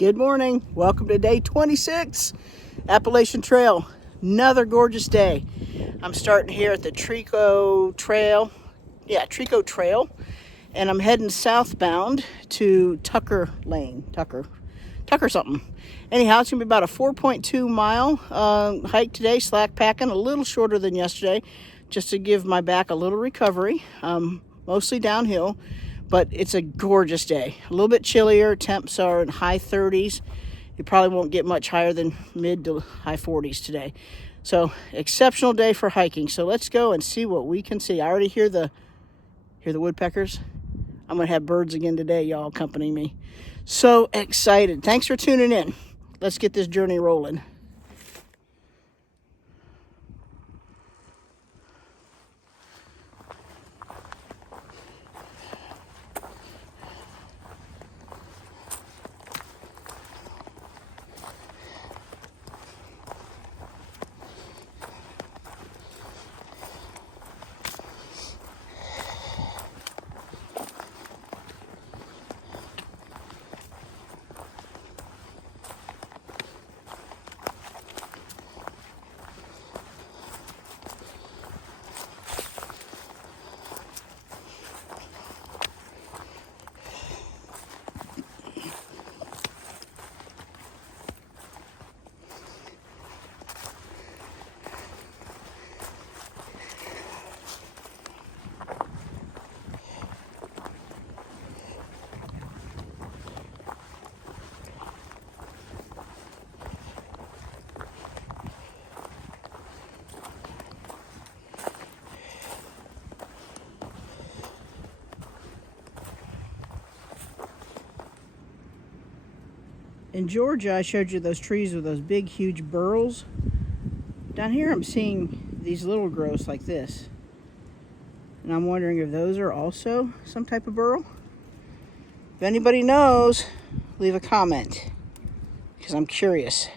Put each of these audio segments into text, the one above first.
Good morning. Welcome to day 26, Appalachian Trail. Another gorgeous day. I'm starting here at the Trico Trail. Trico Trail. And I'm heading southbound to Tucker Lane. Tucker something. Anyhow, it's going to be about a 4.2 mile hike today. Slack packing, a little shorter than yesterday, just to give my back a little recovery. Mostly downhill. But it's a gorgeous day. A little bit chillier. Temps are in high 30s. You probably won't get much higher than mid to high 40s today. So, exceptional day for hiking. So let's go and see what we can see. I already hear the woodpeckers. I'm going to have birds again today, y'all accompanying me. So excited. Thanks for tuning in. Let's get this journey rolling. In Georgia, I showed you those trees with those big, huge burls. Down here, I'm seeing these little growths like this. And I'm wondering if those are also some type of burl. If anybody knows, leave a comment, because I'm curious.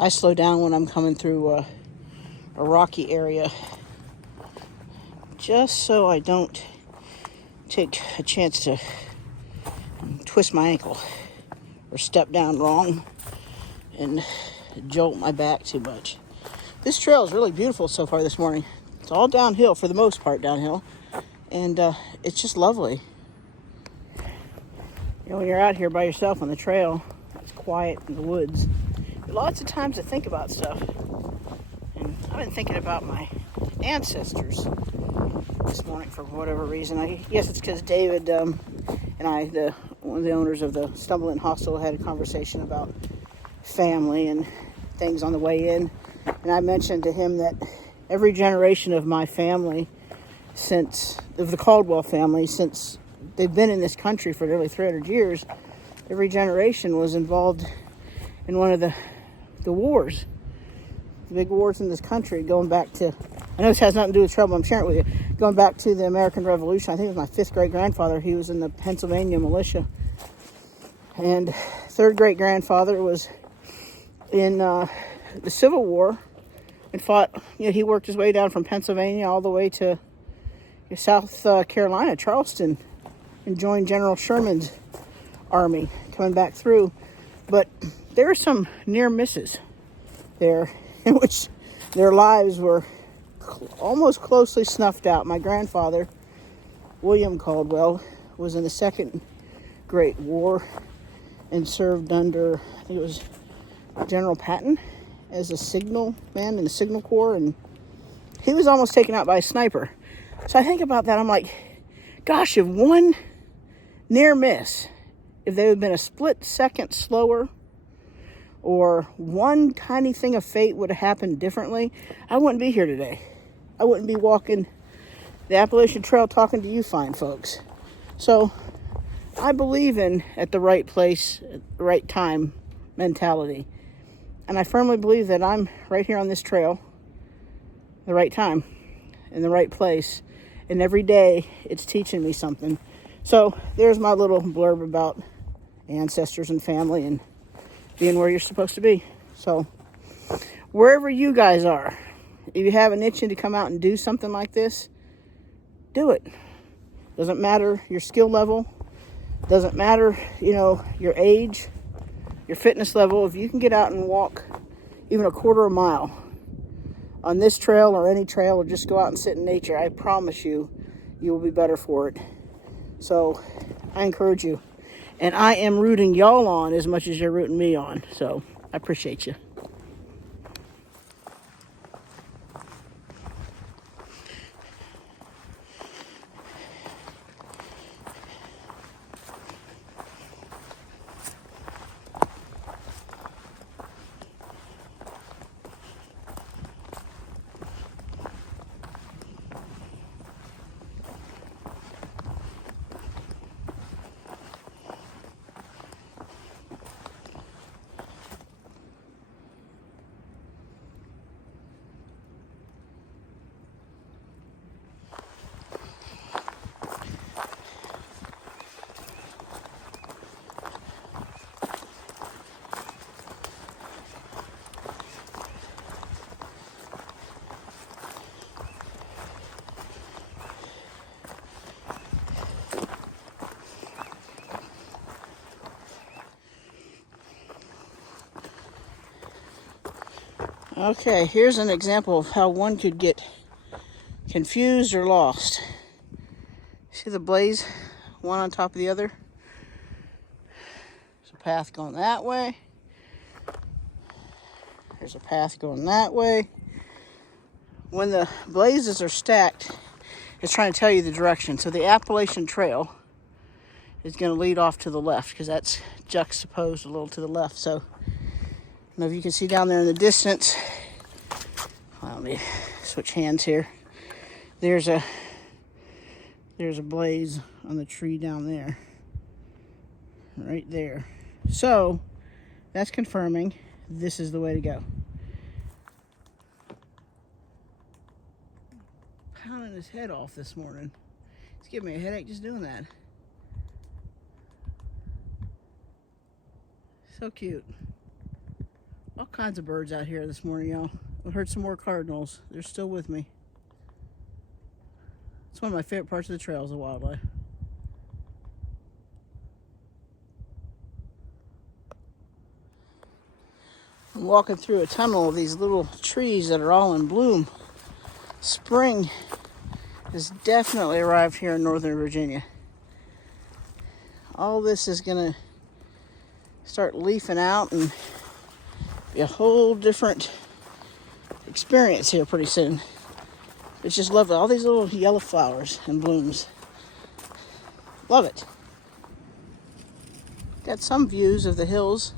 I slow down when I'm coming through a rocky area, just so I don't take a chance to twist my ankle or step down wrong and jolt my back too much. This trail is really beautiful so far this morning. It's all downhill, for the most part downhill, and it's just lovely. You know, when you're out here by yourself on the trail, it's quiet in the woods. Lots of times to think about stuff, and I've been thinking about my ancestors this morning for whatever reason. I guess it's because David and I, one of the owners of the Stumbling Hostel, had a conversation about family and things on the way in, and I mentioned to him that every generation of my family, of the Caldwell family, since they've been in this country for nearly 300 years, every generation was involved in one of the wars, the big wars in this country, going back to, I know this has nothing to do with trouble, I'm sharing it with you, going back to the American Revolution. I think it was my 5th great grandfather. He was in the Pennsylvania militia, and 3rd great grandfather was in the Civil War and fought. He worked his way down from Pennsylvania all the way to South Carolina, Charleston, and joined General Sherman's army coming back through. But there are some near misses there in which their lives were almost closely snuffed out. My grandfather, William Caldwell, was in the 2nd Great War and served under, I think it was General Patton, as a signal man in the Signal Corps, and he was almost taken out by a sniper. So I think about that, I'm like, gosh, if one near miss, if they had been a split second slower, or one tiny thing of fate would have happened differently, I wouldn't be here today. I wouldn't be walking the Appalachian Trail talking to you fine folks. So I believe in at the right place, at the right time mentality. And I firmly believe that I'm right here on this trail, the right time, in the right place. And every day it's teaching me something. So there's my little blurb about ancestors and family and being where you're supposed to be. So wherever you guys are, if you have an itching to come out and do something like this, do it. Doesn't matter your skill level. Doesn't matter, your age, your fitness level. If you can get out and walk even a quarter of a mile on this trail or any trail, or just go out and sit in nature, I promise you, you will be better for it. So I encourage you. And I am rooting y'all on as much as you're rooting me on. So I appreciate you. Okay, here's an example of how one could get confused or lost. See the blaze, one on top of the other? There's a path going that way. There's a path going that way. When the blazes are stacked, it's trying to tell you the direction. So the Appalachian Trail is going to lead off to the left because that's juxtaposed a little to the left. So I don't know if you can see down there in the distance. Well, let me switch hands here. There's a blaze on the tree down there. Right there. So that's confirming this is the way to go. Pounding his head off this morning. It's giving me a headache just doing that. So cute. All kinds of birds out here this morning, y'all. I heard some more cardinals. They're still with me. It's one of my favorite parts of the trails, the wildlife. I'm walking through a tunnel of these little trees that are all in bloom. Spring has definitely arrived here in Northern Virginia. All this is gonna start leafing out and be a whole different experience here pretty soon. It's just lovely. All these little yellow flowers and blooms. Love it. Got some views of the hills.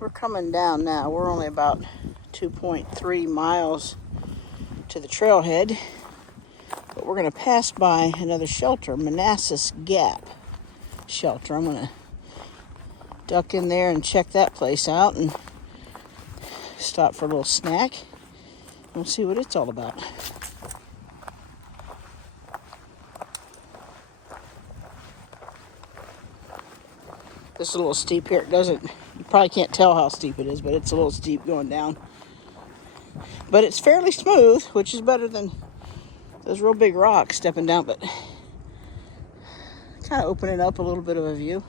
We're coming down now. We're only about 2.3 miles to the trailhead. But we're going to pass by another shelter, Manasses Gap shelter. I'm going to duck in there and check that place out and stop for a little snack. We'll see what it's all about. This is a little steep here. You probably can't tell how steep it is, but it's a little steep going down. But it's fairly smooth, which is better than those real big rocks stepping down, but kind of opening up a little bit of a view.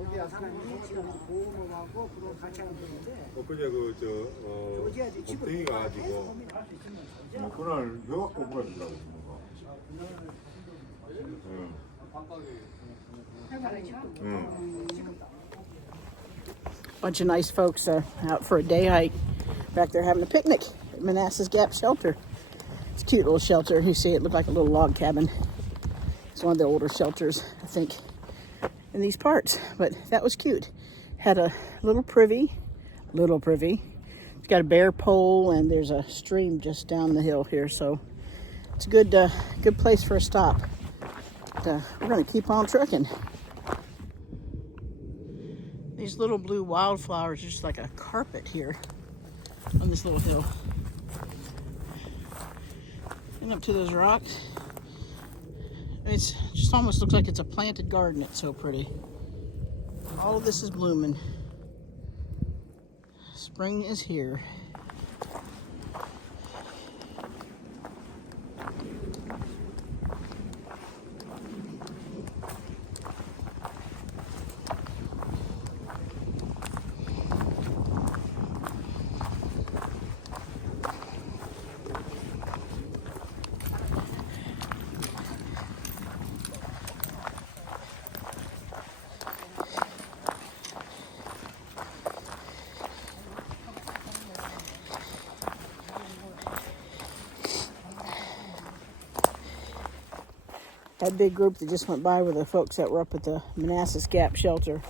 여기 사람이 지금 보험하고 그런 같이 하는 분인데 엊그제 범탱이가 가지고 그날 혀갖고 물어준다고 Bunch of nice folks out for a day hike. Back there having a picnic at Manasses Gap shelter. It's a cute little shelter. You see it looked like a little log cabin. It's one of the older shelters, I think, in these parts. But that was cute. Had a little privy. It's got a bear pole and there's a stream just down the hill here. So it's a good place for a stop. But, we're going to keep on trucking. These little blue wildflowers are just like a carpet here on this little hill. And up to those rocks. It just almost looks like it's a planted garden. It's so pretty. All of this is blooming. Spring is here. That big group that just went by were the folks that were up at the Manasses Gap shelter.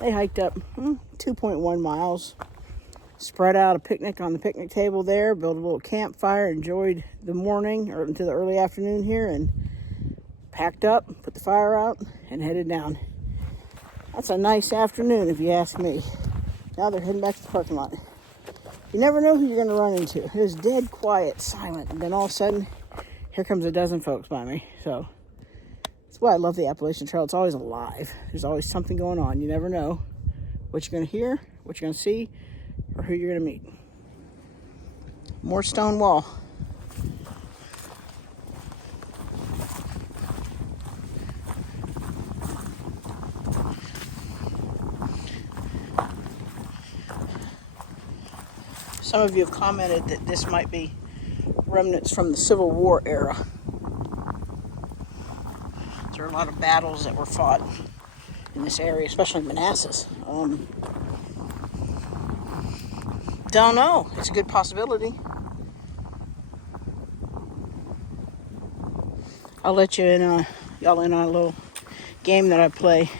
They hiked up 2.1 miles, spread out a picnic on the picnic table there, built a little campfire, enjoyed the morning or into the early afternoon here, and packed up, put the fire out, and headed down. That's a nice afternoon if you ask me. Now they're heading back to the parking lot. You never know who you're going to run into. It was dead quiet, silent, and then all of a sudden, here comes a dozen folks by me. So that's why I love the Appalachian Trail. It's always alive. There's always something going on. You never know what you're going to hear, what you're going to see, or who you're going to meet. More stone wall. Some of you have commented that this might be remnants from the Civil War era. There are a lot of battles that were fought in this area, especially Manasses. Don't know. It's a good possibility. I'll let you in, y'all in on a little game that I play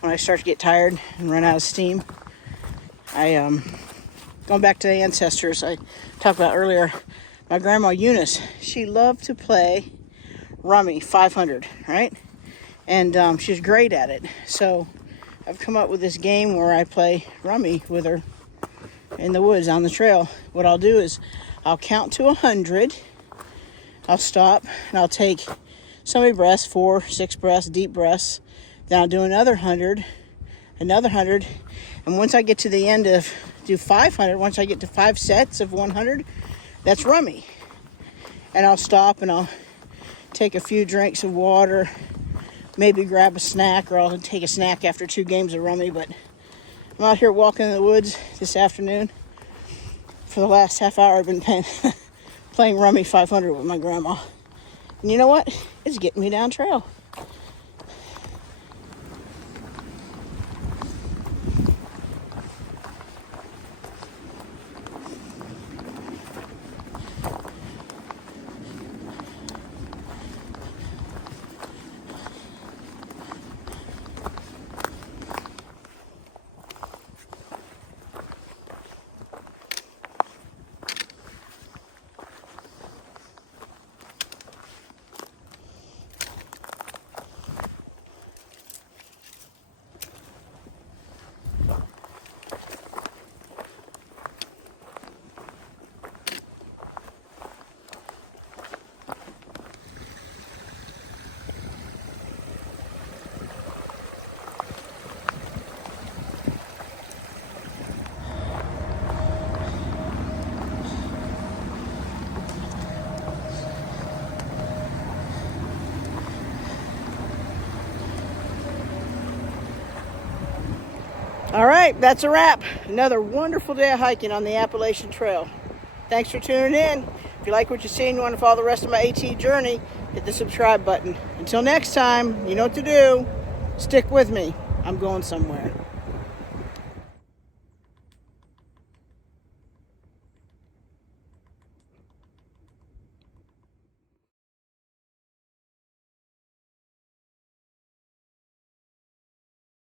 when I start to get tired and run out of steam. Going back to the ancestors I talked about earlier, my grandma Eunice, she loved to play rummy 500, right? And she's great at it. So I've come up with this game where I play rummy with her in the woods on the trail. What I'll do is I'll count to 100. I'll stop and I'll take so many breaths, 4, 6 breaths, deep breaths. Then I'll do another 100, another 100. And once I get to the end of, do 500, once I get to 5 sets of 100, that's rummy. And I'll stop and I'll take a few drinks of water, maybe grab a snack, or I'll take a snack after 2 games of rummy. But I'm out here walking in the woods this afternoon. For the last half hour, I've been playing rummy 500 with my grandma. And you know what? It's getting me down trail. All right, that's a wrap. Another wonderful day of hiking on the Appalachian Trail. Thanks for tuning in. If you like what you see and you want to follow the rest of my AT journey, hit the subscribe button. Until next time, you know what to do. Stick with me. I'm going somewhere.